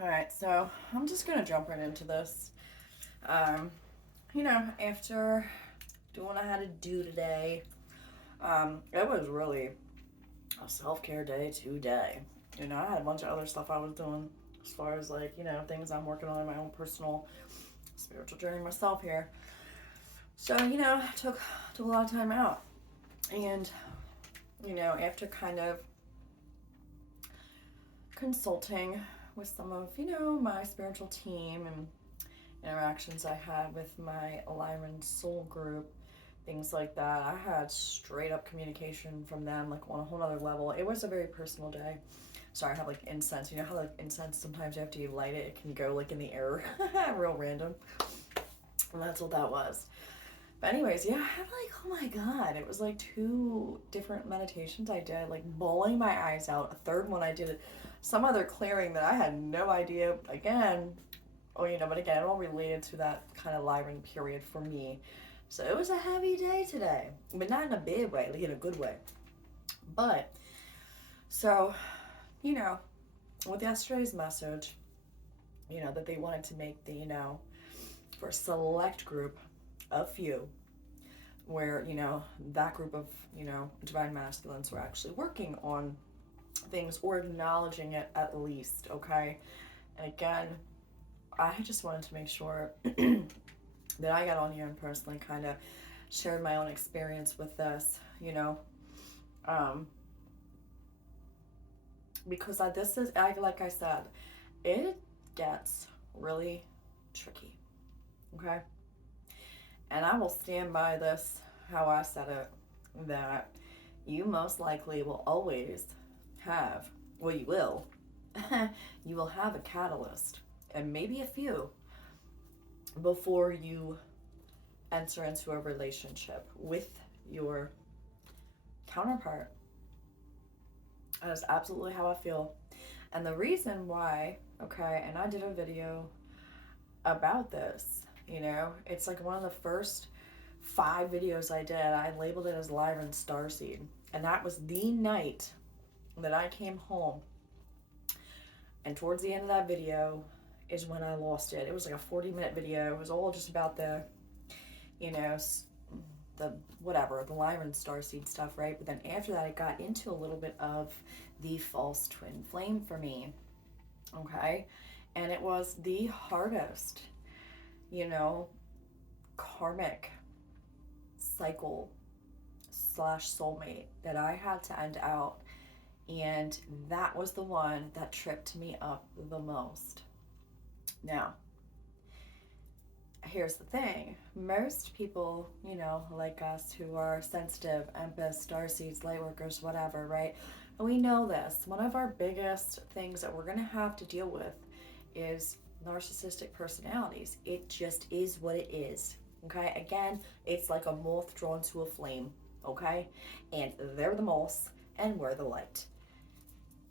All right, so I'm just gonna jump right into this. Um, after doing what I had to do today, it was really a self care day today. I had a bunch of other stuff I was doing as far as like, things I'm working on in my own personal spiritual journey myself here. So, took a lot of time out. And, after kind of consulting with some of, my spiritual team and interactions I had with my Alignment Soul group, things like that. I had straight up communication from them, like on a whole other level. It was a very personal day. Sorry, I have like incense. You know how like incense sometimes after you light it, it can go like in the air, real random. And that's what that was. But anyways, yeah, I had like, oh my god, it was like two different meditations I did, like bawling my eyes out. A third one I did some other clearing that I had no idea. Again, but again, all related to that kind of livening period for me. So it was a heavy day today, but not in a bad way, like in a good way. But so, you know, with yesterday's message, that they wanted to make the, for a select group of few, where, that group of, divine masculines were actually working on things or acknowledging it at least, okay? And again, I just wanted to make sure that I got on here and personally kind of shared my own experience with this, um, because like I said, it gets really tricky, okay? And I will stand by this, how I said it, that you most likely will always have, well, you will, you will have a catalyst, and maybe a few, before you enter into a relationship with your counterpart. That is absolutely how I feel. And the reason why, okay, and I did a video about this, it's like one of the first 5 videos I did. I labeled it as Live and Starseed. And that was the night that I came home. And towards the end of that video is when I lost it. It was like a 40-minute video. It was all just about the, you know, the whatever, the Lyra and Starseed stuff, right? But then after that, I got into a little bit of the false twin flame for me, okay? And it was the hardest, karmic cycle slash soulmate that I had to end out. And that was the one that tripped me up the most. Now, here's the thing. Most people, like us who are sensitive, empaths, starseeds, lightworkers, whatever, right? And we know this. One of our biggest things that we're going to have to deal with is narcissistic personalities. It just is what it is. Okay? Again, it's like a moth drawn to a flame. Okay? And they're the moths and we're the light.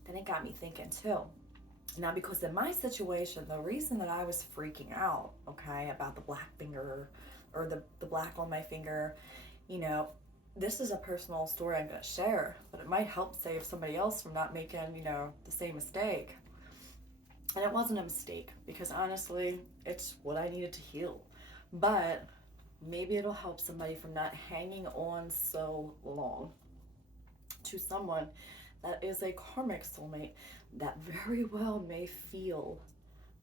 Then it got me thinking too. Now, because in my situation, the reason that I was freaking out, okay, about the black finger or the black on my finger, this is a personal story I'm going to share, but it might help save somebody else from not making, the same mistake. And it wasn't a mistake because honestly, it's what I needed to heal. But maybe it'll help somebody from not hanging on so long to someone that is a karmic soulmate that very well may feel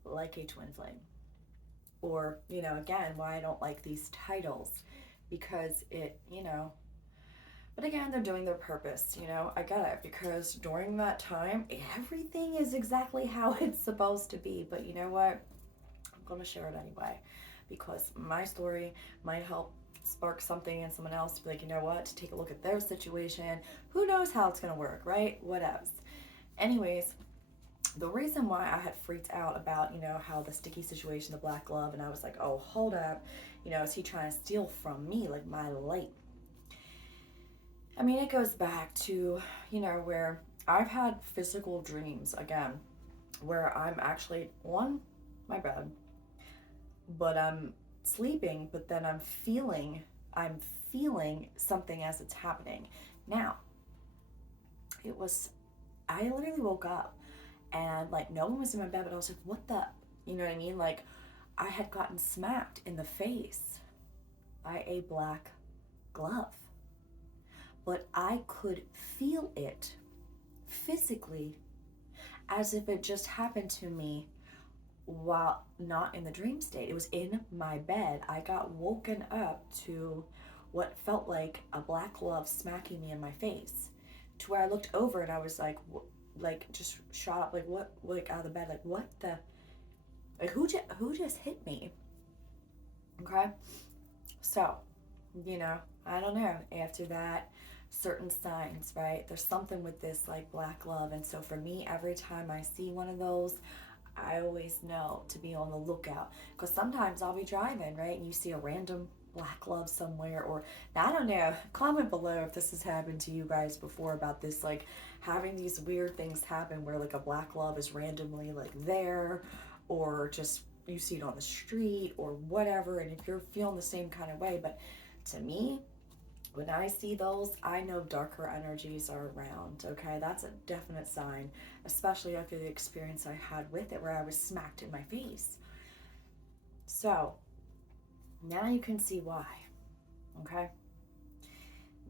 like a twin flame. Or, again, why I don't like these titles because but again, they're doing their purpose, I get it because during that time, everything is exactly how it's supposed to be. But you know what? I'm going to share it anyway because my story might help spark something in someone else to be like, you know what, to take a look at their situation. Who knows how it's going to work, right? Whatevs. Anyways, the reason why I had freaked out about, how the sticky situation, the black glove, and I was like, oh, hold up, is he trying to steal from me, like my light? I mean, it goes back to, where I've had physical dreams, again, where I'm actually on my bed, but I'm sleeping, but then I'm feeling something as it's happening. Now, I literally woke up And like no one was in my bed, but I was like, what the, you know what I mean? Like I had gotten smacked in the face by a black glove, but I could feel it physically as if it just happened to me while not in the dream state. It was in my bed. I got woken up to what felt like a black glove smacking me in my face, to where I looked over and I was like just shot up, like what, like out of the bed, like what the, like who just hit me? Okay, so I don't know. After that, certain signs, right? There's something with this like black glove, and so for me, every time I see one of those, I always know to be on the lookout, because sometimes I'll be driving, right, and you see a random black glove somewhere, or I don't know. Comment below if this has happened to you guys before, about this, like having these weird things happen where like a black glove is randomly like there, or just you see it on the street or whatever, and if you're feeling the same kind of way. But to me, when I see those, I know darker energies are around, okay? That's a definite sign, especially after the experience I had with it where I was smacked in my face. So, now you can see why, okay?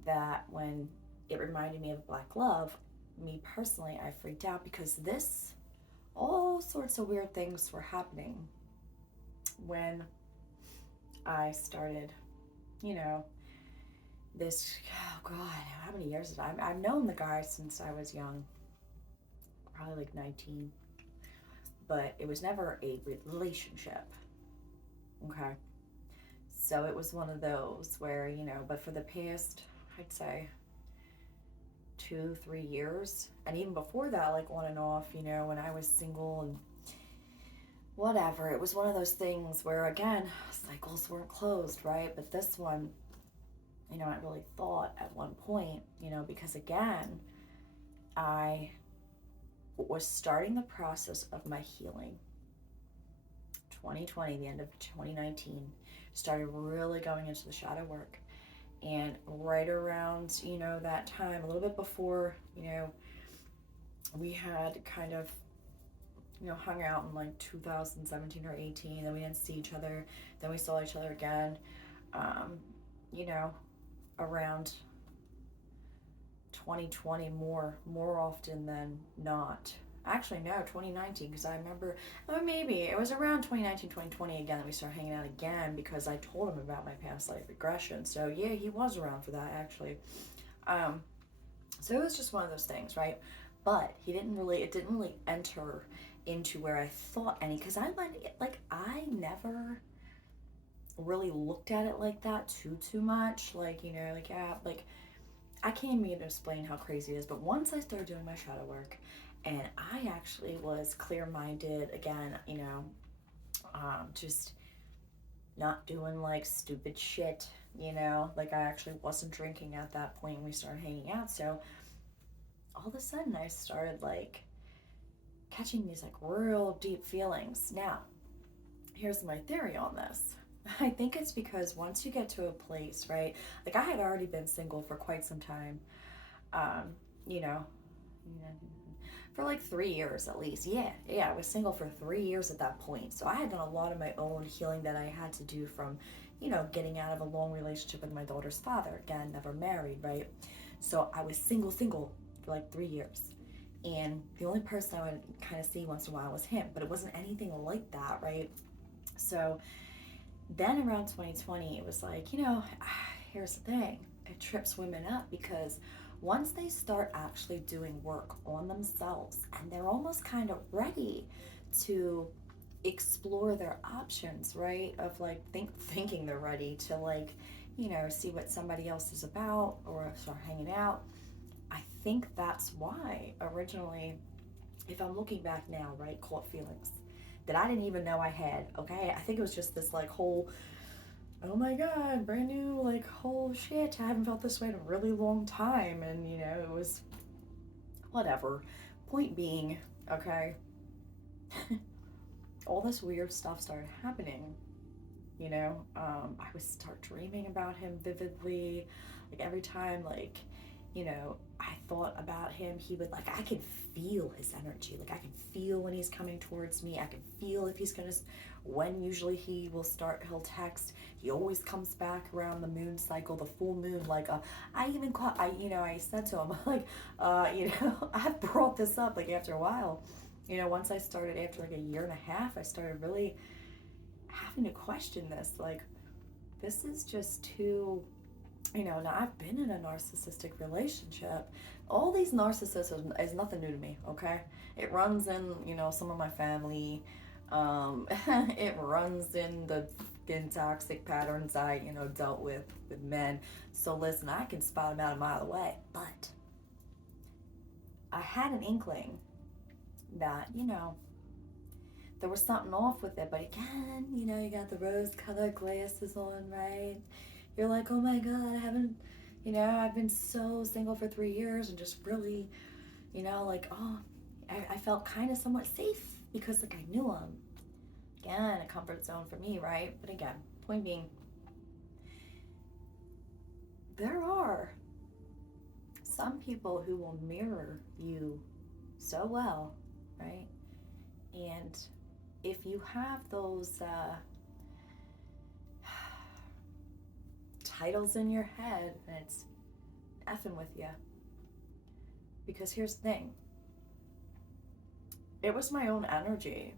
That when it reminded me of a black glove, me personally, I freaked out because all sorts of weird things were happening when I started, you know, this, oh God, how many years is it? I've known the guy since I was young, probably like 19, but it was never a relationship, okay? So it was one of those where, but for the past, I'd say 2, 3 years, and even before that, like on and off, when I was single and whatever, it was one of those things where, again, cycles weren't closed, right? But this one, I really thought at one point, because again, I was starting the process of my healing. 2020, the end of 2019, started really going into the shadow work. And right around, that time, a little bit before, we had kind of, hung out in like 2017 or 18, then we didn't see each other, then we saw each other again, you know, around 2020 more often than not. Actually, no, 2019, because I remember, or maybe it was around 2019, 2020 again that we started hanging out again, because I told him about my past life regression. So yeah, he was around for that, actually. So it was just one of those things, right? But it didn't really enter into where I thought any, because I never really looked at it like that too much. Like, yeah, like, I can't even explain how crazy it is, but once I started doing my shadow work, and I actually was clear-minded again, just not doing like stupid shit, like I actually wasn't drinking at that point when we started hanging out. So all of a sudden I started like catching these like real deep feelings. Now, here's my theory on this. I think it's because once you get to a place, right? Like I had already been single for quite some time, um, you know, for like 3 years at least. Yeah, I was single for 3 years at that point. So I had done a lot of my own healing that I had to do from, getting out of a long relationship with my daughter's father. Again, never married, right? So I was single for like 3 years. And the only person I would kind of see once in a while was him, but it wasn't anything like that, right? So then around 2020, it was like, here's the thing. It trips women up because once they start actually doing work on themselves and they're almost kind of ready to explore their options, right? Of like thinking they're ready to like, see what somebody else is about or start hanging out. I think that's why originally, if I'm looking back now, right, caught feelings that I didn't even know I had, okay? I think it was just this like whole, oh my God, brand new, like, whole shit, I haven't felt this way in a really long time. And, it was whatever. Point being, okay, all this weird stuff started happening, I would start dreaming about him vividly. Like every time, like, I thought about him. He would, like, I could feel his energy. Like, I can feel when he's coming towards me. I can feel if he's gonna, when usually he will start, he'll text. He always comes back around the moon cycle, the full moon. Like, I even caught, I said to him, like, I've brought this up, like, after a while. Once I started, after like a year and a half, I started really having to question this. Like, this is just too, now I've been in a narcissistic relationship. All these narcissism is nothing new to me, okay? It runs in, some of my family. It runs in the toxic patterns I, dealt with men. So listen, I can spot them out a mile away. But I had an inkling that, there was something off with it. But again, you got the rose-colored glasses on, right? You're like, oh my God, I've been so single for 3 years and just really, like, oh, I felt kind of somewhat safe because, like, I knew him. Again, a comfort zone for me, right? But again, point being, there are some people who will mirror you so well, right? And if you have those titles in your head, and it's effing with you. Because here's the thing, it was my own energy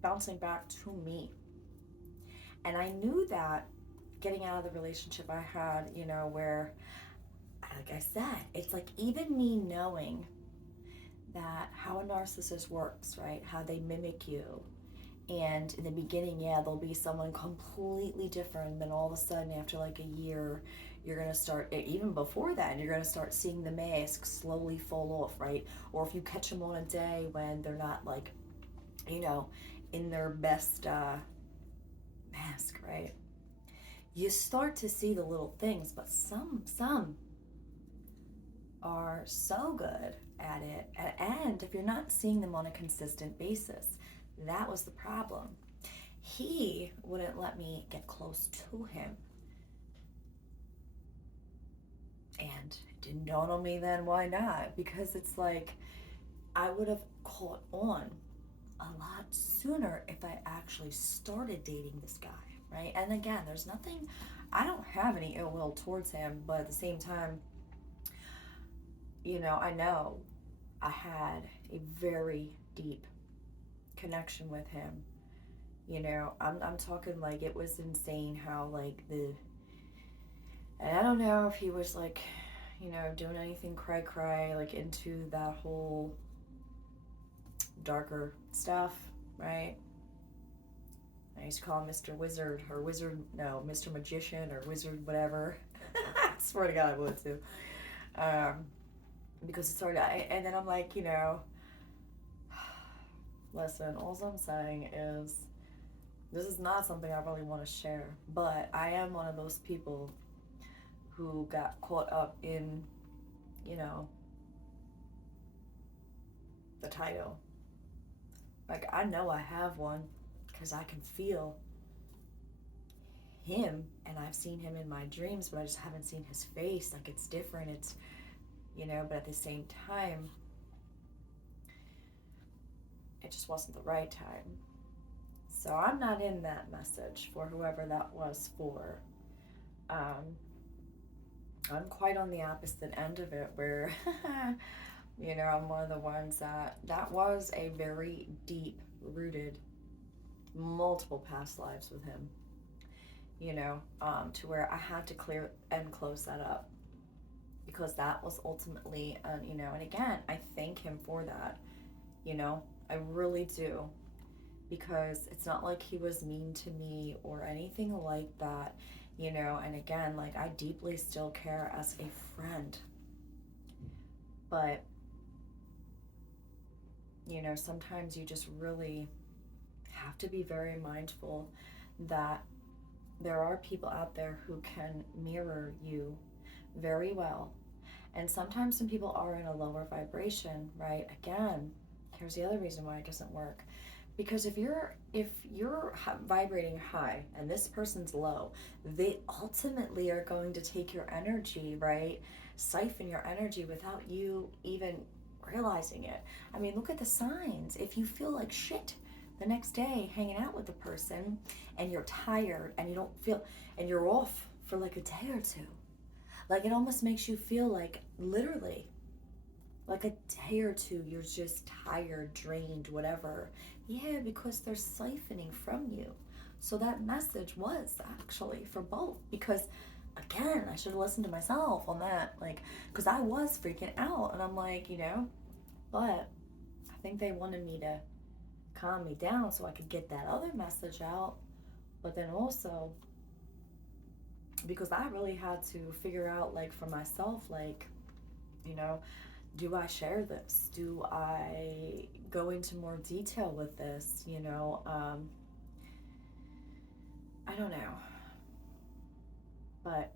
bouncing back to me. And I knew that getting out of the relationship I had, where, like I said, it's like even me knowing that how a narcissist works, right? How they mimic you. And in the beginning, yeah, there'll be someone completely different. Then all of a sudden, after like a year, you're going to start, even before that, you're going to start seeing the mask slowly fall off, right? Or if you catch them on a day when they're not like, in their best mask, right? You start to see the little things, but some are so good at it. And if you're not seeing them on a consistent basis, that was the problem. He wouldn't let me get close to him. And it didn't dawn on me then, why not? Because it's like, I would have caught on a lot sooner if I actually started dating this guy, right? And again, there's nothing, I don't have any ill will towards him, but at the same time, I know I had a very deep connection with him. I'm talking like it was insane how like and I don't know if he was like, doing anything cray like into that whole darker stuff, right? I used to call him Mr. Wizard or Mr. Magician or Wizard, whatever. I swear to God I would too. Because it started, and then I'm like, listen, all I'm saying is this is not something I really want to share, but I am one of those people who got caught up in, the title. Like, I know I have one because I can feel him and I've seen him in my dreams, but I just haven't seen his face. Like, it's different. It's, but at the same time, it just wasn't the right time. So I'm not in that message for whoever that was for. I'm quite on the opposite end of it where, I'm one of the ones that was a very deep rooted, multiple past lives with him, to where I had to clear and close that up because that was ultimately, and again, I thank him for that, I really do, because it's not like he was mean to me or anything like that, and again, like, I deeply still care as a friend, but, sometimes you just really have to be very mindful that there are people out there who can mirror you very well. And sometimes some people are in a lower vibration, right? Again, here's the other reason why it doesn't work. Because if you're vibrating high and this person's low, they ultimately are going to take your energy, right? Siphon your energy without you even realizing it. I mean, look at the signs. If you feel like shit the next day hanging out with the person and you're tired and you don't feel and you're off for like a day or two, like it almost makes you feel like literally like a day or two you're just tired, drained, whatever. Yeah, because they're siphoning from you. So that message was actually for both, because again, I should have listened to myself on that, like, because I was freaking out and I'm like, but I think they wanted me to calm me down so I could get that other message out. But then also because I really had to figure out, like, for myself, like, you know do I share this? Do I go into more detail with this? I don't know. But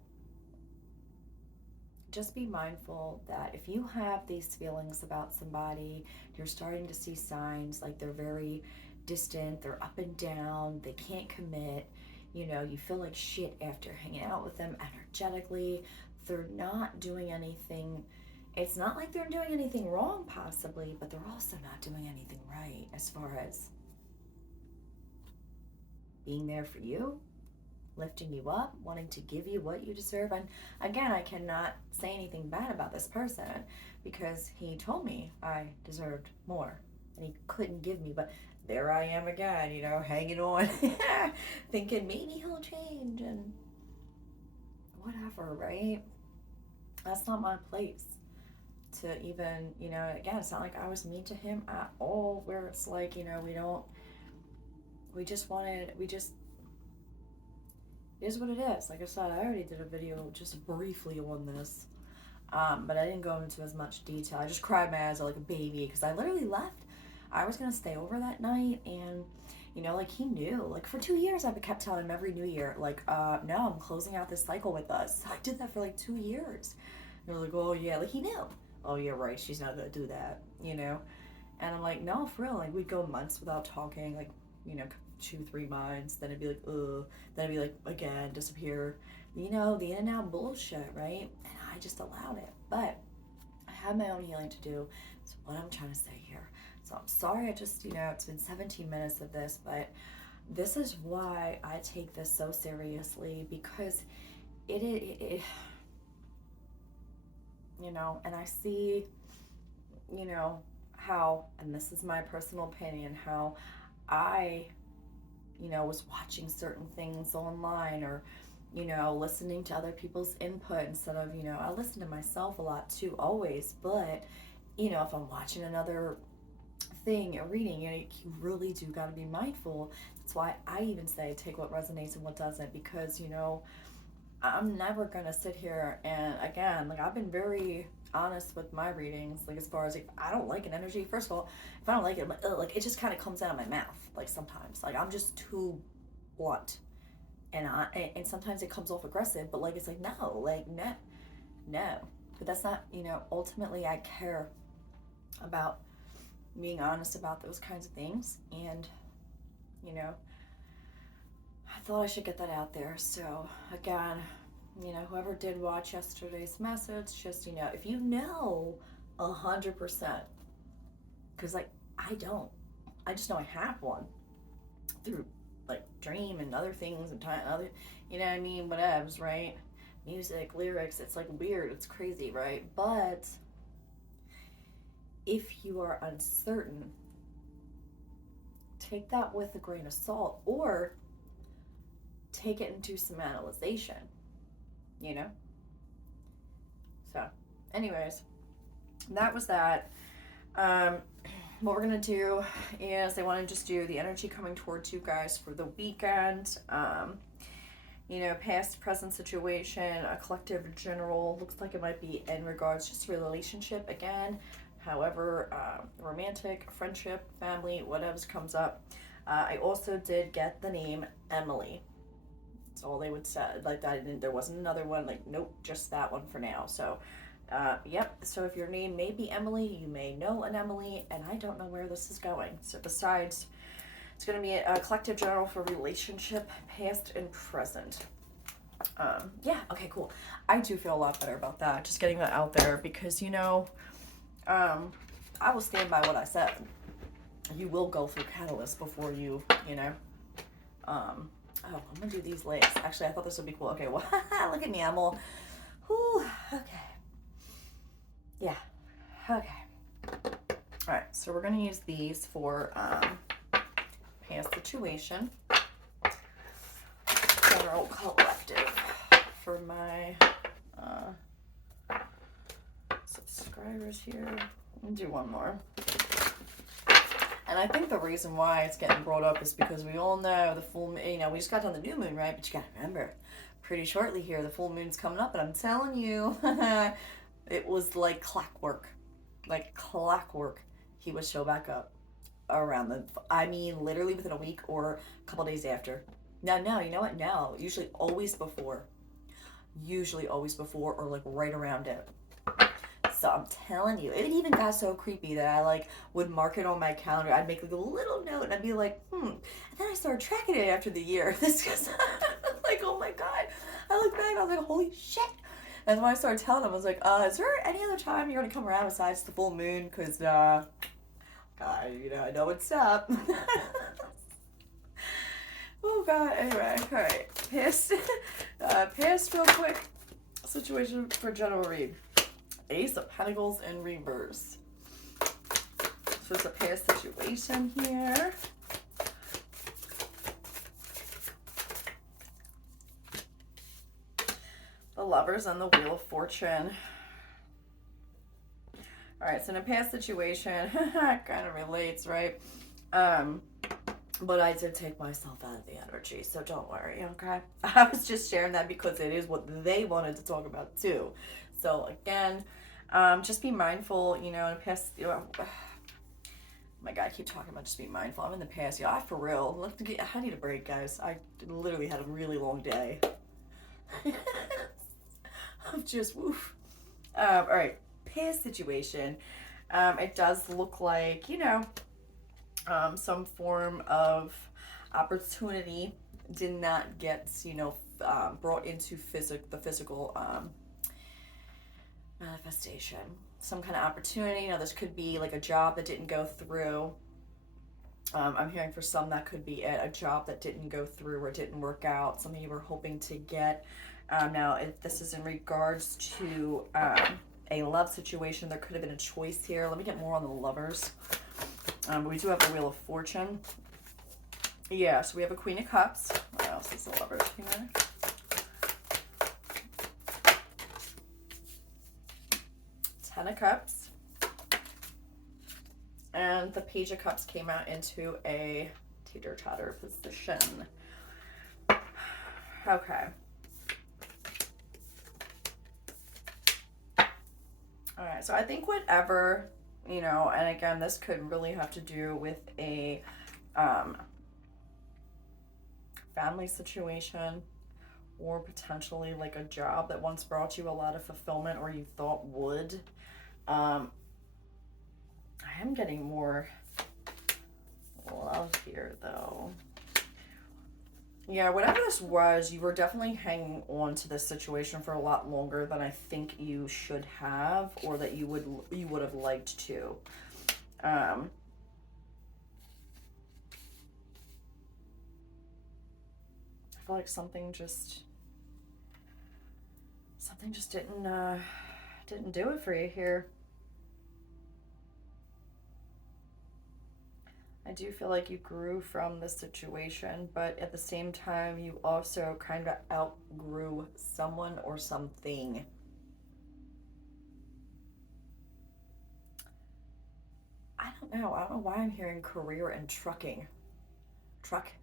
just be mindful that if you have these feelings about somebody, you're starting to see signs like they're very distant, they're up and down, they can't commit, you feel like shit after hanging out with them energetically, they're not doing anything. It's not like they're doing anything wrong, possibly, but they're also not doing anything right as far as being there for you, lifting you up, wanting to give you what you deserve. And again, I cannot say anything bad about this person because he told me I deserved more and he couldn't give me. But there I am again, hanging on, thinking maybe he'll change and whatever, right? That's not my place to even, again, it's not like I was mean to him at all, where it's like, we just, it is what it is. Like I said, I already did a video just briefly on this, but I didn't go into as much detail. I just cried my eyes out like a baby because I literally left. I was gonna stay over that night, and like he knew. Like for 2 years, I've kept telling him every New Year, like, no, I'm closing out this cycle with us. I did that for like 2 years. And they're like, oh yeah, like he knew. Oh yeah, right. She's not gonna do that. And I'm like, no, for real. Like we'd go months without talking, like 2, 3 months. Then it'd be like, ugh. Then it'd be like again, disappear. The in and out bullshit, right? And I just allowed it. But I have my own healing to do. That's what I'm trying to say here. So I'm sorry. I just, it's been 17 minutes of this, but this is why I take this so seriously, because it and I see, how, and this is my personal opinion, how I, was watching certain things online, or, listening to other people's input instead of, I listen to myself a lot too, always, but, if I'm watching another thing or reading, you really do got to be mindful. That's why I even say take what resonates and what doesn't, because, I'm never gonna sit here and, again, like, I've been very honest with my readings, like, as far as, like, I don't like an energy. First of all, if I don't like it, I'm like, ugh, like, it just kind of comes out of my mouth, like, sometimes, like, I'm just too blunt, and sometimes it comes off aggressive, but, like, it's like, no, like, no, no. But that's not, ultimately I care about being honest about those kinds of things, and, I thought I should get that out there. So again, whoever did watch yesterday's message, just, if 100%, because, like, I don't, I just know I have one through, like, dream and other things and time, other, what I mean, whatevs, right? Music, lyrics, it's like weird, it's crazy, right? But if you are uncertain, take that with a grain of salt, or take it into some analyzation, you know? So, anyways, that was that. What we're gonna do is I want to just do the energy coming towards you guys for the weekend. Past, present situation, a collective general. Looks like it might be in regards just to relationship again. However, romantic, friendship, family, whatever comes up. I also did get the name Emily. That's all they would say. Like that, there wasn't another one. Like, nope, just that one for now. So, yep. So if your name may be Emily, you may know an Emily, and I don't know where this is going. So besides It's going to be a collective journal for relationship, past and present. Yeah, okay, cool. I do feel a lot better about that, just getting that out there, because, you know, I will stand by what I said. You will go through catalysts before you, you know. Oh, I'm gonna do these legs. Actually, I thought this would be cool. Okay, well, look at me. I'm all, whew, okay. Yeah, okay. All right, so we're gonna use these for past situation, general collective for my subscribers here. I'll do one more. And I think the reason why it's getting brought up is because we all know the full moon, you know, we just got done the new moon, right? But you gotta remember, pretty shortly here, the full moon's coming up, and I'm telling you, it was like clockwork. Like clockwork. He would show back up around I mean, literally within a week or a couple days after. No, you know what? No, usually always before. Usually always before, or like right around it. So I'm telling you, it even got so creepy that I like would mark it on my calendar. I'd make like a little note and I'd be like, And then I started tracking it after the year. This was like, oh my God. I looked back and I was like, holy shit. And when I started telling them, I was like, is there any other time you're going to come around besides the full moon? Because, God, you know, I know what's up. Oh God, anyway, all right. Past real quick. Situation for general read. Ace of Pentacles in reverse. So it's a past situation here. The Lovers and the Wheel of Fortune. All right, so in a past situation, kind of relates, right? But I did take myself out of the energy, so don't worry, okay? I was just sharing that because it is what they wanted to talk about too. So again, just be mindful, you know, in the past, you know, oh my God, I keep talking about just being mindful. I'm in the past, you know, for real. I need a break, guys. I literally had a really long day. I'm just, woof. All right, past situation. It does look like, you know, some form of opportunity did not get, you know, brought into the physical manifestation. Some kind of opportunity, you know, this could be like a job that didn't go through. I'm hearing for some that could be a job that didn't go through or didn't work out, something you were hoping to get. Now, if this is in regards to a love situation, there could have been a choice here. Let me get more on the Lovers. We do have the Wheel of Fortune. Yeah, so we have a Queen of Cups. What else is the Lovers here? Ten of Cups. And the Page of Cups came out into a teeter-totter position. Okay. All right, so I think whatever, you know, and again, this could really have to do with a family situation or potentially like a job that once brought you a lot of fulfillment or you thought would. I am getting more love here though. Yeah, whatever this was, you were definitely hanging on to this situation for a lot longer than I think you should have, or that you would have liked to. I feel like something just didn't do it for you here. I do feel like you grew from this situation, but at the same time, you also kind of outgrew someone or something. I don't know. I don't know why I'm hearing career and trucking. Trucking.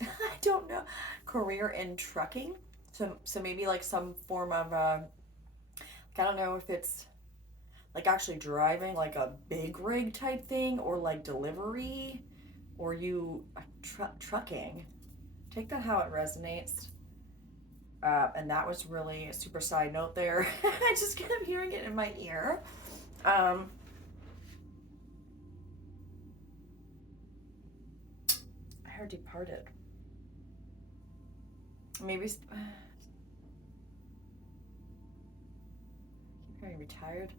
I don't know. Career in trucking. So maybe like some form of, I don't know if it's like actually driving like a big rig type thing, or like delivery, or you trucking. Take that how it resonates. And that was really a super side note there. I just kept hearing it in my ear. Empire departed. Maybe keep hearing retired.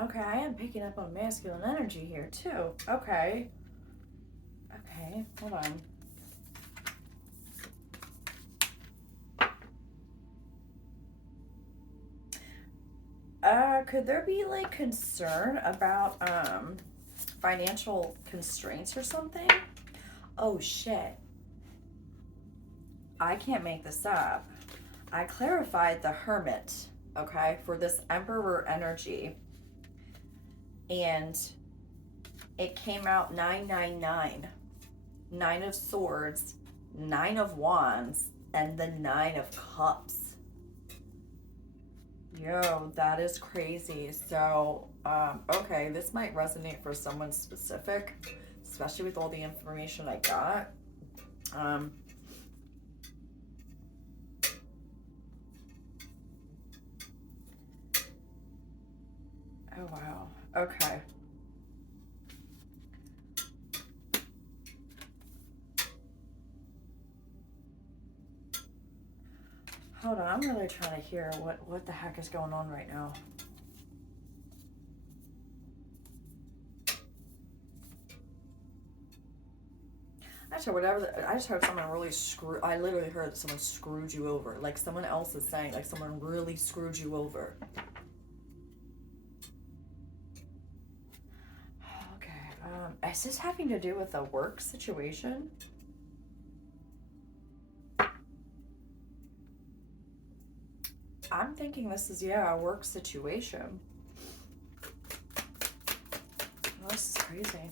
Okay, I am picking up on masculine energy here too. Okay. Okay, hold on. Could there be like concern about financial constraints or something? Oh shit. I can't make this up. I clarified the Hermit, okay, for this Emperor energy. And it came out 999. 9 of Swords, 9 of Wands, and the 9 of Cups. Yo, that is crazy. So, okay, this might resonate for someone specific, especially with all the information I got. Oh, wow. Okay. Hold on, I'm really trying to hear what the heck is going on right now. Actually, whatever. I just heard someone really I literally heard that someone screwed you over. Like someone else is saying, like someone really screwed you over. Okay. Is this having to do with a work situation? I'm thinking this is, yeah, a work situation. Oh, this is crazy.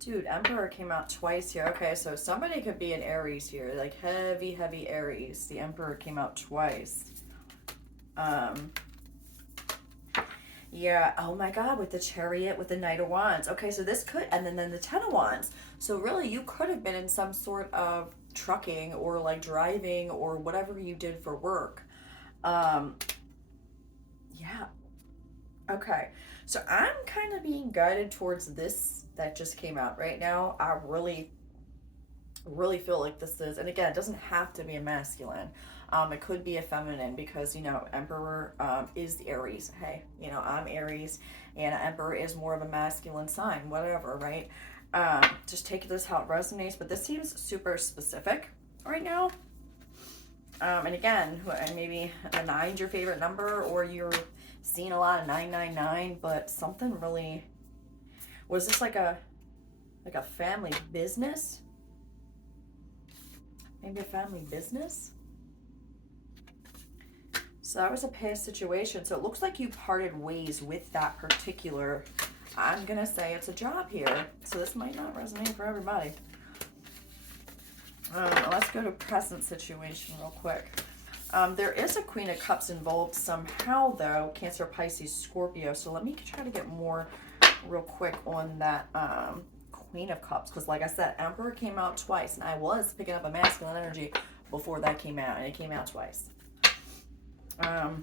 Dude, Emperor came out twice here. Okay, so somebody could be an Aries here. Like heavy, heavy Aries. The Emperor came out twice. Yeah, oh my God, with the Chariot, with the Knight of Wands. Okay, so this could, and then the Ten of Wands. So really, you could have been in some sort of trucking or like driving or whatever you did for work. Yeah. Okay, so I'm kind of being guided towards this that just came out right now. I really, really feel like this is, and again, it doesn't have to be a masculine. It could be a feminine because, you know, Emperor is the Aries. Hey, you know, I'm Aries and Emperor is more of a masculine sign, whatever, right? Just take this how it resonates, but this seems super specific right now. And again, maybe a 9's your favorite number or you're seeing a lot of 999, but something really, was this like a family business? Maybe a family business? So that was a past situation. So it looks like you parted ways with that particular, I'm going to say it's a job here. So this might not resonate for everybody. Let's go to present situation real quick. There is a Queen of Cups involved somehow though, Cancer, Pisces, Scorpio. So let me try to get more real quick on that Queen of Cups. Because like I said, Emperor came out twice. And I was picking up a masculine energy before that came out. And it came out twice. Alright,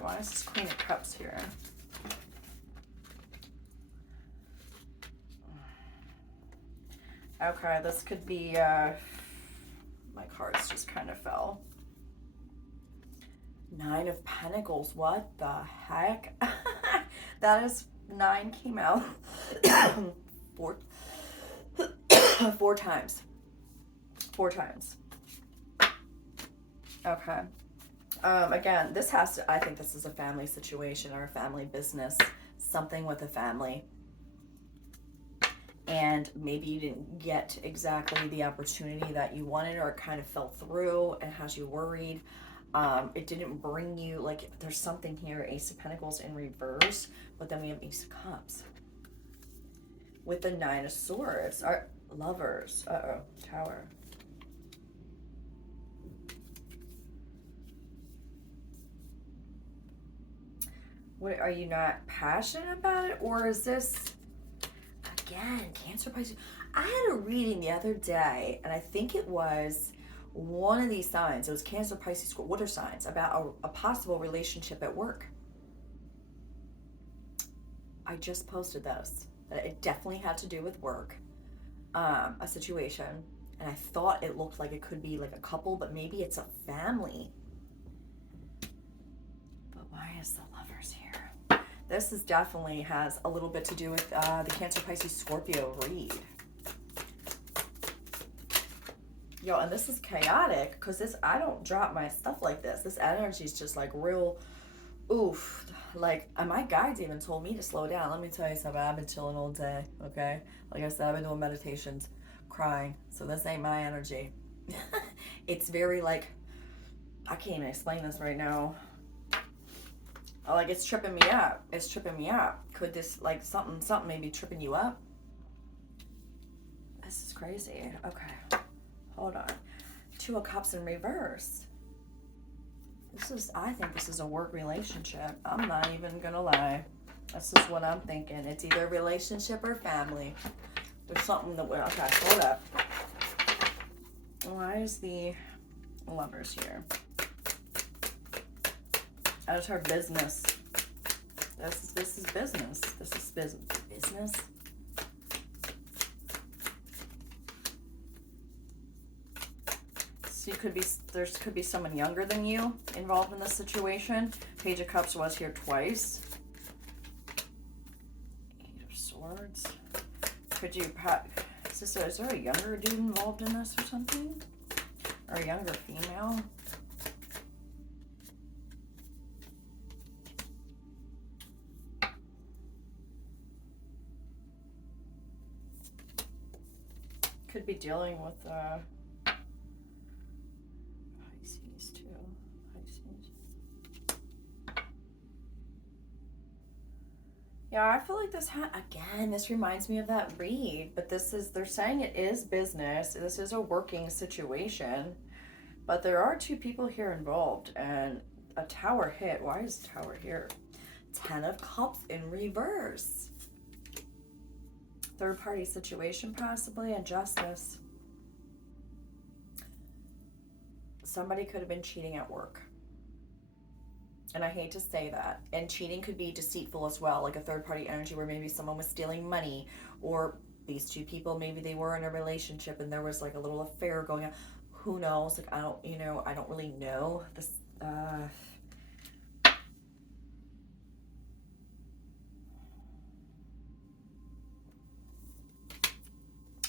why is this Queen of Cups here? Okay, this could be, my cards just kind of fell. 9 of Pentacles, what the heck? That is, 9 came out four times. 4 times. Okay. Again, this has to, I think this is a family situation or a family business, something with a family. And maybe you didn't get exactly the opportunity that you wanted, or it kind of fell through and has you worried. It didn't bring you, like, there's something here, Ace of Pentacles in reverse, but then we have Ace of Cups. With the 9 of Swords, our lovers, Tower. What, are you not passionate about it, or is this again, Cancer, Pisces. I had a reading the other day, and I think it was one of these signs. It was Cancer, Pisces, water signs about a possible relationship at work. I just posted this. It definitely had to do with work, a situation, and I thought it looked like it could be like a couple, but maybe it's a family. But why is the Lovers here? This is definitely has a little bit to do with the Cancer, Pisces, Scorpio read. Yo, and this is chaotic because this, I don't drop my stuff like this. This energy is just like real, oof. Like, my guides even told me to slow down. Let me tell you something. I've been chilling all day, okay? Like I said, I've been doing meditations, crying. So this ain't my energy. It's very like, I can't even explain this right now. Like, it's tripping me up. It's tripping me up. Could this, like, something maybe tripping you up? This is crazy. Okay. Hold on. Two of Cups in reverse. I think this is a work relationship. I'm not even gonna lie. That's just what I'm thinking. It's either a relationship or family. There's something that okay, hold up. Why is the Lovers here? I just heard business. This is business. This is business. There could be someone younger than you involved in this situation. Page of Cups was here twice. Eight of Swords. Is there a younger dude involved in this or something? Or a younger female? Could be dealing with Pisces too. Pisces. Yeah, I feel like this again, this reminds me of that read, but they're saying it is business. This is a working situation, but there are two people here involved and a Tower hit. Why is Tower here? 10 of Cups in reverse. Third party situation possibly, and Justice. Somebody could have been cheating at work. And I hate to say that. And cheating could be deceitful as well, like a third party energy where maybe someone was stealing money, or these two people, maybe they were in a relationship and there was like a little affair going on. Who knows? Like, I don't really know this.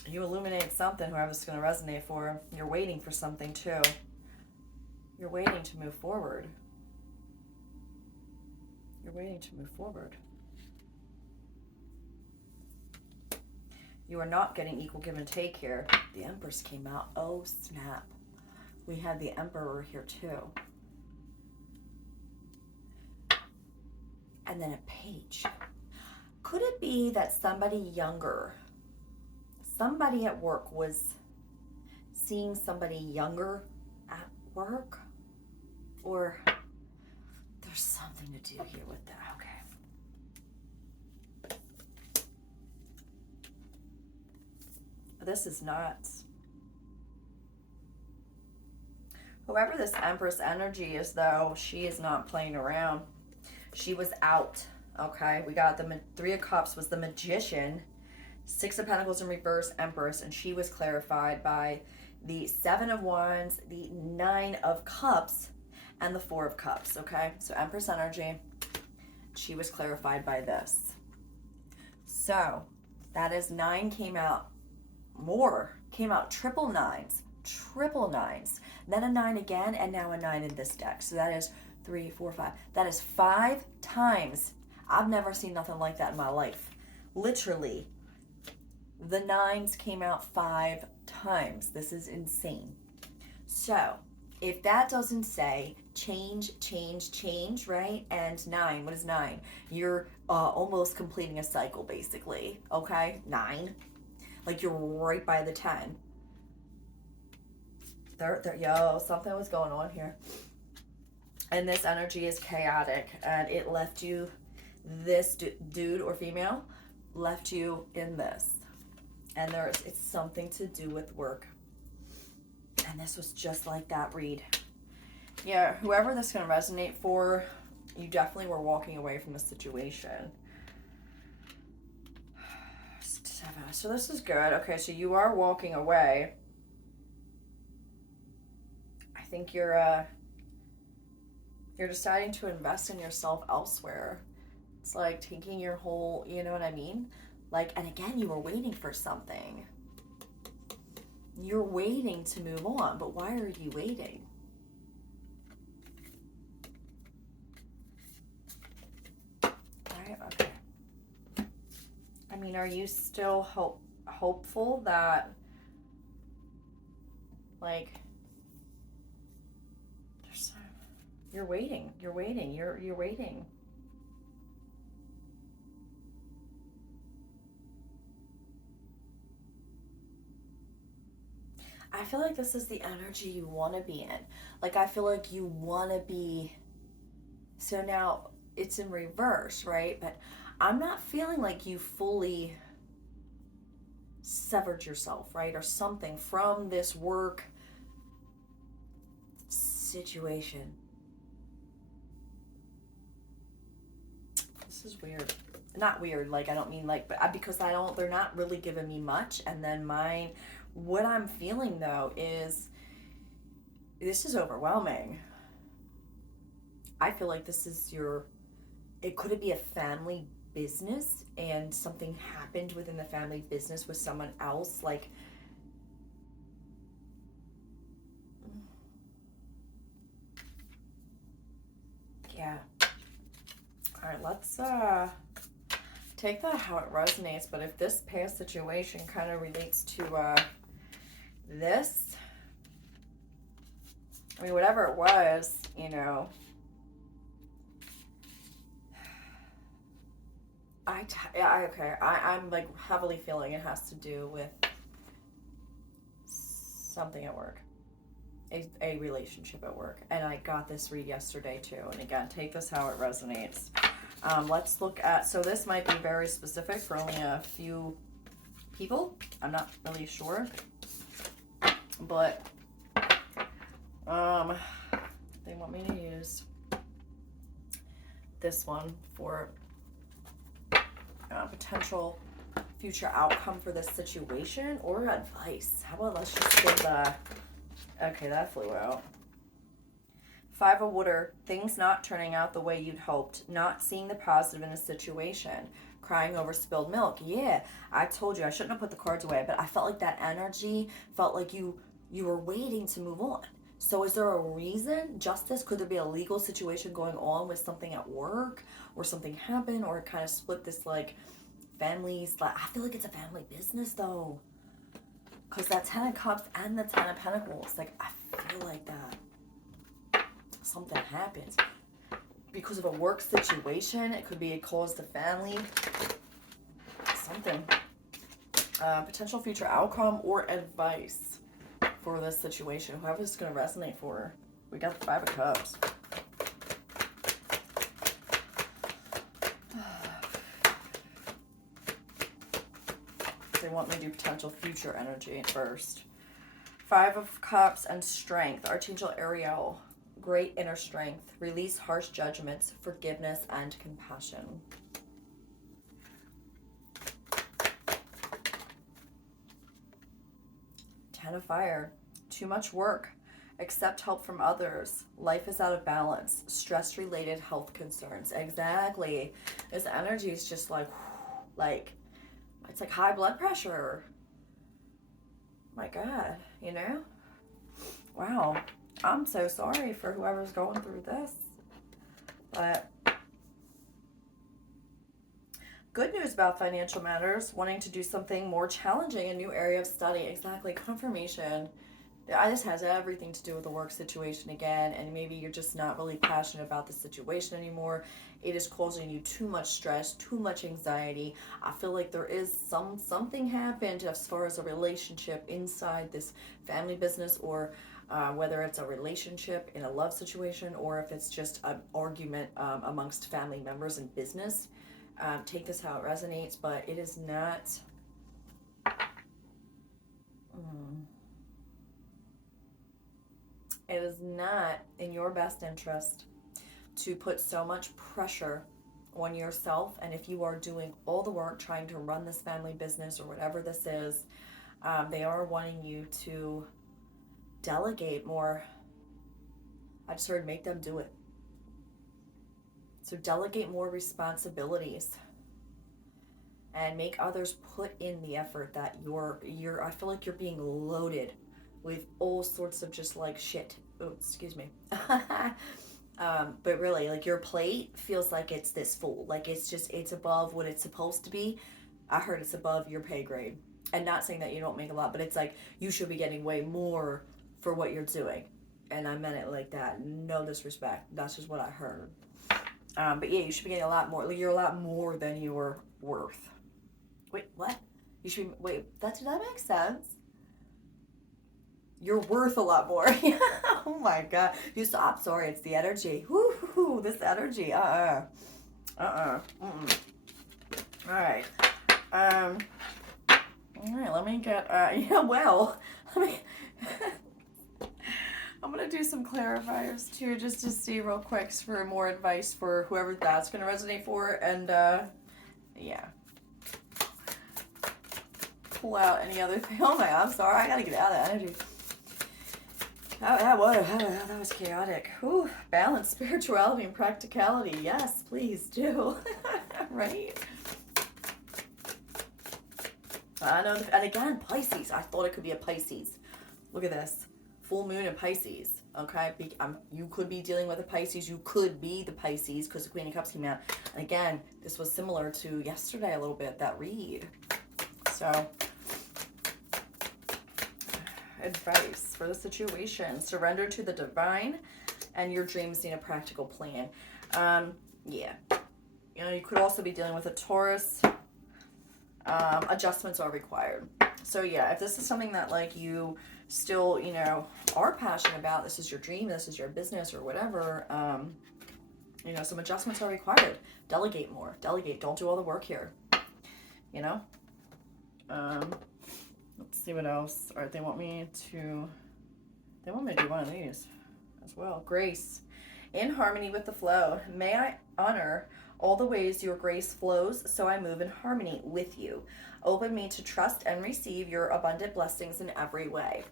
You illuminate something, whoever's going to resonate for. You're waiting for something too. You're waiting to move forward. You're waiting to move forward. You are not getting equal give and take here. The Empress came out. Oh, snap. We had the Emperor here too. And then a Page. Could it be that somebody younger, somebody at work was seeing somebody younger at work? Or there's something to do here with that. Okay. This is nuts. Whoever this Empress energy is, though, she is not playing around. She was out. Okay, we got the Three of Cups was the Magician, Six of Pentacles in reverse, Empress, and she was clarified by the Seven of Wands, the Nine of Cups, and the Four of Cups. Okay, so Empress energy, she was clarified by this. So that is 9 came out triple nines, then a 9 again, and now a 9 in this deck. So that is 3, 4, 5. That is 5 times. I've never seen nothing like that in my life. Literally, the 9s came out 5 times. This is insane. So if that doesn't say change, right? And 9, what is 9? You're almost completing a cycle, basically. Okay, 9. Like, you're right by the 10. Yo, something was going on here. And this energy is chaotic, and it left you, this dude or female left you in this. And it's something to do with work. And this was just like that read. Yeah, whoever this is going to resonate for, you definitely were walking away from the situation. 7. So this is good. Okay, so you are walking away. I think you're deciding to invest in yourself elsewhere. It's like taking your whole, you know what I mean? Like, and again, you were waiting for something. You're waiting to move on, but why are you waiting? Right? Okay. I mean, are you still hopeful that, like, you're waiting. You're waiting. I feel like this is the energy you want to be in. Like, I feel like you want to be. So now it's in reverse, right? But I'm not feeling like you fully severed yourself, right? Or something from this work situation. This is weird. Not weird, like, I don't mean like, but because they're not really giving me much. And then what I'm feeling though is, this is overwhelming. I feel like this is could it be a family business and something happened within the family business with someone else? Like, yeah. All right, let's take that how it resonates. But if this past situation kind of relates to this, I mean, whatever it was, you know, I'm like heavily feeling it has to do with something at work, a relationship at work. And I got this read yesterday too. And again, take this how it resonates. Let's look at, so this might be very specific for only a few people. I'm not really sure. But they want me to use this one for potential future outcome for this situation or advice. How about let's just give okay, that flew out. 5 of water, things not turning out the way you'd hoped, not seeing the positive in a situation, crying over spilled milk. Yeah, I told you I shouldn't have put the cards away, but I felt like that energy felt like you were waiting to move on. So is there a reason? Justice? Could there be a legal situation going on with something at work, or something happened, or it kind of split this like family? I feel like it's a family business though, because that 10 of Cups and the 10 of Pentacles, like I feel like that something happens because of a work situation. It could be a cause to family, something, potential future outcome or advice for this situation. Whoever's going to resonate for her. We got the 5 of Cups. They want me to do potential future energy first. 5 of Cups and strength. Archangel Ariel. Great inner strength. Release harsh judgments, forgiveness, and compassion. 10 of Fire. Too much work. Accept help from others. Life is out of balance. Stress-related health concerns. Exactly. This energy is just like, it's like high blood pressure. My God, you know? Wow. I'm so sorry for whoever's going through this. But good news about financial matters. Wanting to do something more challenging, a new area of study. Exactly. Confirmation. This has everything to do with the work situation again, and maybe you're just not really passionate about the situation anymore. It is causing you too much stress, too much anxiety. I feel like there is something happened as far as a relationship inside this family business, or whether it's a relationship in a love situation, or if it's just an argument amongst family members in business. Take this how it resonates, but it is not It is not in your best interest to put so much pressure on yourself. And if you are doing all the work trying to run this family business or whatever this is, they are wanting you to delegate more. I just heard make them do it. So delegate more responsibilities and make others put in the effort that you're I feel like you're being loaded with all sorts of just like shit. Oh, excuse me. But really, like your plate feels like it's this full. Like it's above what it's supposed to be. I heard it's above your pay grade. And not saying that you don't make a lot, but it's like you should be getting way more for what you're doing. And I meant it like that. No disrespect. That's just what I heard. But yeah, you should be getting a lot more. Like you're a lot more than you're worth. Wait, what? You should be, wait, does that make sense? You're worth a lot more. Yeah. Oh my god. You stop. Sorry, it's the energy. Woo, this energy. Mm-mm. All right. All right, let me get, yeah, well, let me, I'm going to do some clarifiers too, just to see real quick for more advice for whoever that's going to resonate for, and, yeah. Pull out any other thing. Oh my god, I'm sorry, I got to get out of that energy. That was chaotic. Whew. Balance, spirituality, and practicality. Yes, please do. Right? I know, and again, Pisces. I thought it could be a Pisces. Look at this. Full moon in Pisces. Okay? You could be dealing with a Pisces. You could be the Pisces because the Queen of Cups came out. And again, this was similar to yesterday a little bit, that read. So, advice for the situation. Surrender to the divine, and your dreams need a practical plan. Yeah. You know, you could also be dealing with a Taurus. Adjustments are required. So yeah, if this is something that like you still, you know, are passionate about, this is your dream, this is your business or whatever, you know, some adjustments are required. Delegate more. Delegate. Don't do all the work here. You know? Let's see what else. All right, they want me to do one of these as well. Grace. In harmony with the flow, may I honor all the ways your grace flows, so I move in harmony with you. Open me to trust and receive your abundant blessings in every way.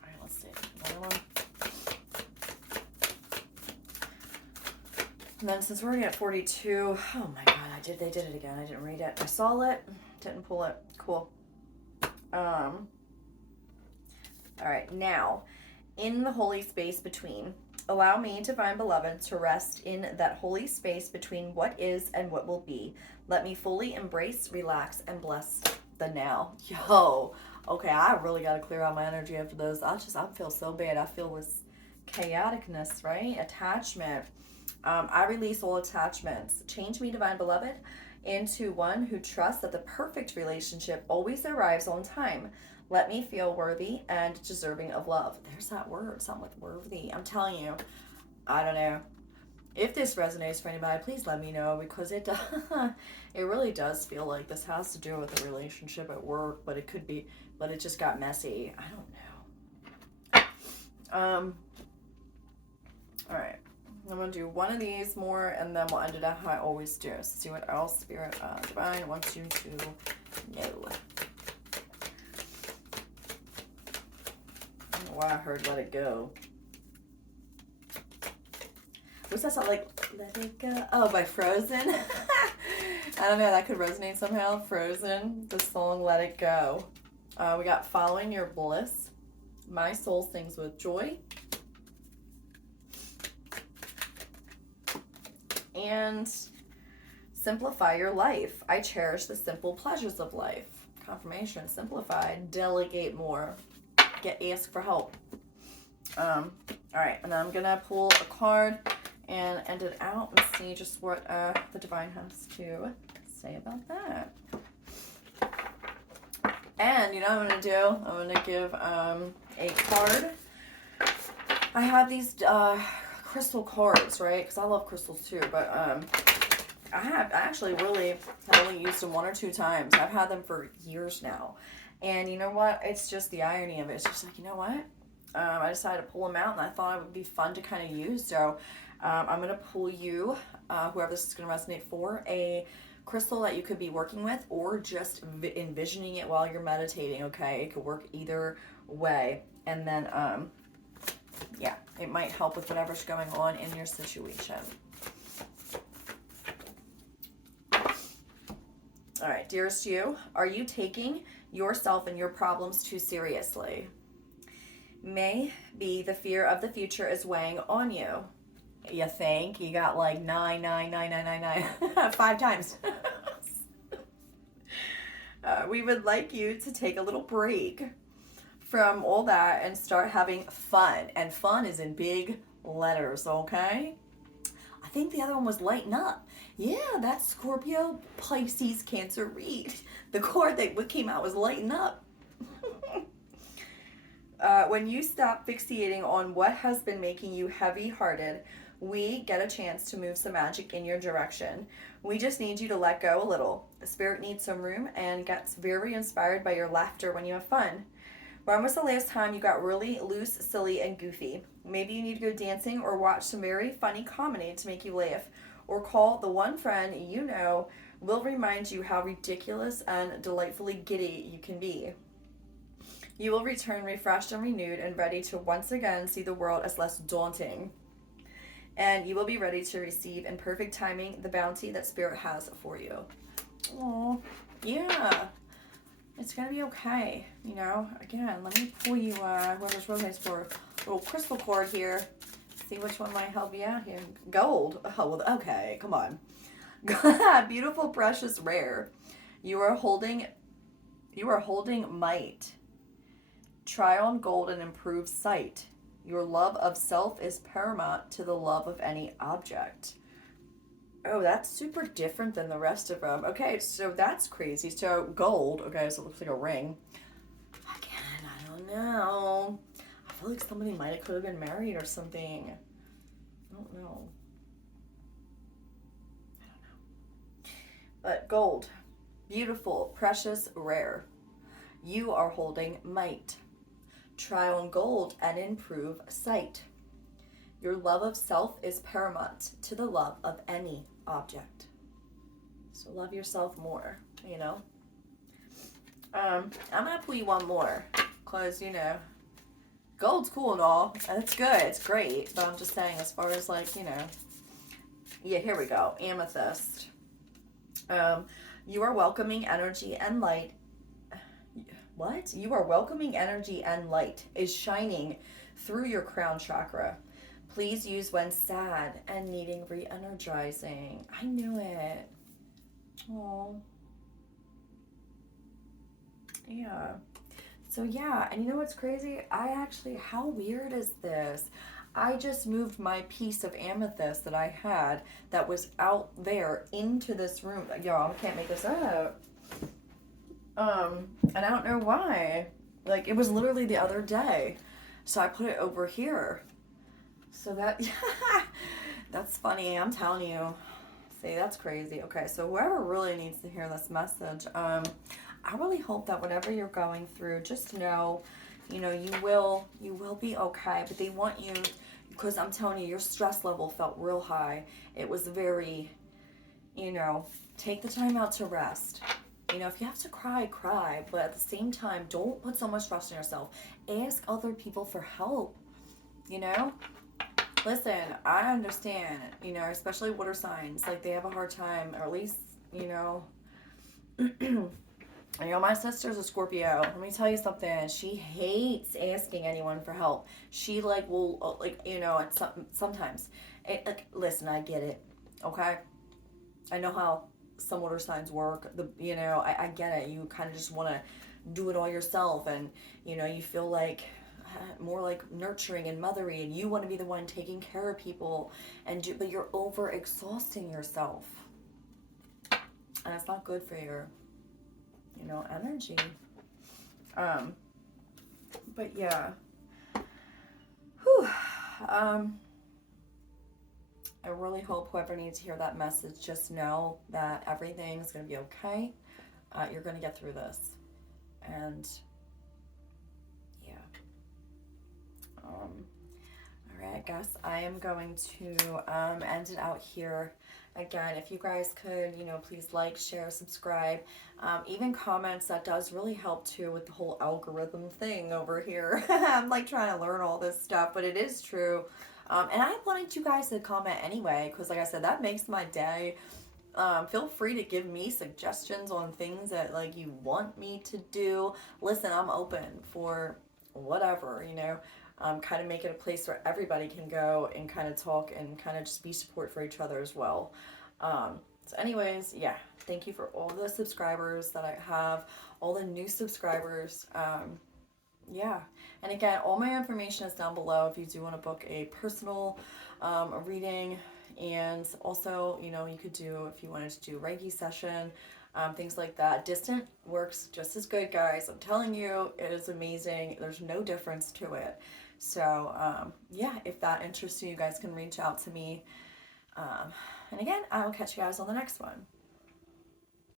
All right, let's see. Another one. And then since we're already at 42, oh my god, they did it again. I didn't read it. I saw it, didn't pull it. Cool. All right, now, in the holy space between, allow me, divine beloved, to rest in that holy space between what is and what will be. Let me fully embrace, relax, and bless the now. Yo, okay, I really got to clear out my energy after those. I feel so bad. I feel this chaoticness, right? Attachment. I release all attachments. Change me, divine beloved, into one who trusts that the perfect relationship always arrives on time. Let me feel worthy and deserving of love. There's that word, something with worthy. I'm telling you, I don't know. If this resonates for anybody, please let me know, because it really does feel like this has to do with a relationship at work, but it just got messy. I don't know. All right. I'm going to do one of these more, and then we'll end it out how I always do. So see what else Spirit Divine wants you to know. Why I heard Let It Go. What's that song like? Let It Go. Oh, by Frozen. I don't know, that could resonate somehow. Frozen, the song Let It Go. We got Following Your Bliss. My Soul Sings with Joy. And Simplify Your Life. I cherish the simple pleasures of life. Confirmation, simplify, delegate more. Ask for help. All right, and I'm gonna pull a card and end it out and see just what the divine has to say about that. And you know what I'm gonna do? I'm gonna give a card. I have these crystal cards, right? Because I love crystals too, but I actually really have only used them one or two times. I've had them for years now. And you know what? It's just the irony of it. It's just like, you know what? I decided to pull them out, and I thought it would be fun to kind of use. So I'm going to pull you, whoever this is going to resonate for, a crystal that you could be working with or just envisioning it while you're meditating, okay? It could work either way. And then, yeah, it might help with whatever's going on in your situation. All right, dearest you, are you taking yourself and your problems too seriously? Maybe the fear of the future is weighing on you. You think? You got like 9, 5 times. We would like you to take a little break from all that and start having fun. And fun is in big letters, okay? I think the other one was lighten up. Yeah, that's Scorpio, Pisces, Cancer read. The card that came out was lighten up. When you stop fixating on what has been making you heavy-hearted, we get a chance to move some magic in your direction. We just need you to let go a little. The spirit needs some room and gets very inspired by your laughter when you have fun. When was the last time you got really loose, silly, and goofy? Maybe you need to go dancing or watch some very funny comedy to make you laugh. Or call the one friend you know will remind you how ridiculous and delightfully giddy you can be. You will return refreshed and renewed and ready to once again see the world as less daunting. And you will be ready to receive in perfect timing the bounty that Spirit has for you. Oh, yeah. It's going to be okay. You know, again, let me pull you, whoever's resonates for, a little crystal cord here. See which one might help you out here. Gold. Oh, well, okay. Come on. Beautiful, precious, rare. You are holding might. Try on gold and improve sight. Your love of self is paramount to the love of any object. Oh, that's super different than the rest of them. Okay, so that's crazy. So gold. Okay, so it looks like a ring. Again, I don't know. I feel like somebody could have been married or something. I don't know. But gold. Beautiful, precious, rare. You are holding might. Try on gold and improve sight. Your love of self is paramount to the love of any object. So love yourself more, you know. I'm going to pull you one more because, you know, gold's cool and all. And it's good. It's great. But I'm just saying as far as like, you know. Yeah, here we go. Amethyst. You are welcoming energy and light. What? You are welcoming energy and light is shining through your crown chakra. Please use when sad and needing re-energizing. I knew it. Oh. Yeah. So yeah, and you know what's crazy? How weird is this? I just moved my piece of amethyst that I had that was out there into this room. Y'all, I can't make this up. And I don't know why. Like, it was literally the other day. So I put it over here. So that's funny. I'm telling you. See, that's crazy. Okay, so whoever really needs to hear this message, I really hope that whatever you're going through, just know, you know, you will be okay. But they want you, because I'm telling you, your stress level felt real high. It was very, you know, take the time out to rest. You know, if you have to cry, cry. But at the same time, don't put so much stress on yourself. Ask other people for help, you know? Listen, I understand, you know, especially water signs. Like, they have a hard time, or at least, you know. You know, my sister's a Scorpio. Let me tell you something. She hates asking anyone for help. She, like, will, like, you know, sometimes. Listen, I get it, okay? I know how some water signs work. You know, I get it. You kind of just want to do it all yourself, and you know, you feel like more like nurturing and mothery, and you want to be the one taking care of people, but you're over exhausting yourself, and it's not good for your, you know, energy. But yeah. Whew. I really hope whoever needs to hear that message, just know that everything's going to be okay. You're going to get through this. And yeah. All right, I guess I am going to end it out here. Again, if you guys could, please like, share, subscribe, even comments, that does really help too with the whole algorithm thing over here. I'm like trying to learn all this stuff, but it is true. And I wanted you guys to comment anyway, because like I said, that makes my day. Feel free to give me suggestions on things that like you want me to do. Listen, I'm open for whatever, kind of make it a place where everybody can go and kind of talk and kind of just be support for each other as well. So anyways, yeah, thank you for all the subscribers that I have, all the new subscribers. Yeah, and again, all my information is down below if you do want to book a personal reading. And also, you could do, if you wanted to do a Reiki session, things like that. Distant works just as good, guys. I'm telling you, it is amazing. There's no difference to it. So, yeah, if that interests you, you guys can reach out to me. And again, I will catch you guys on the next one.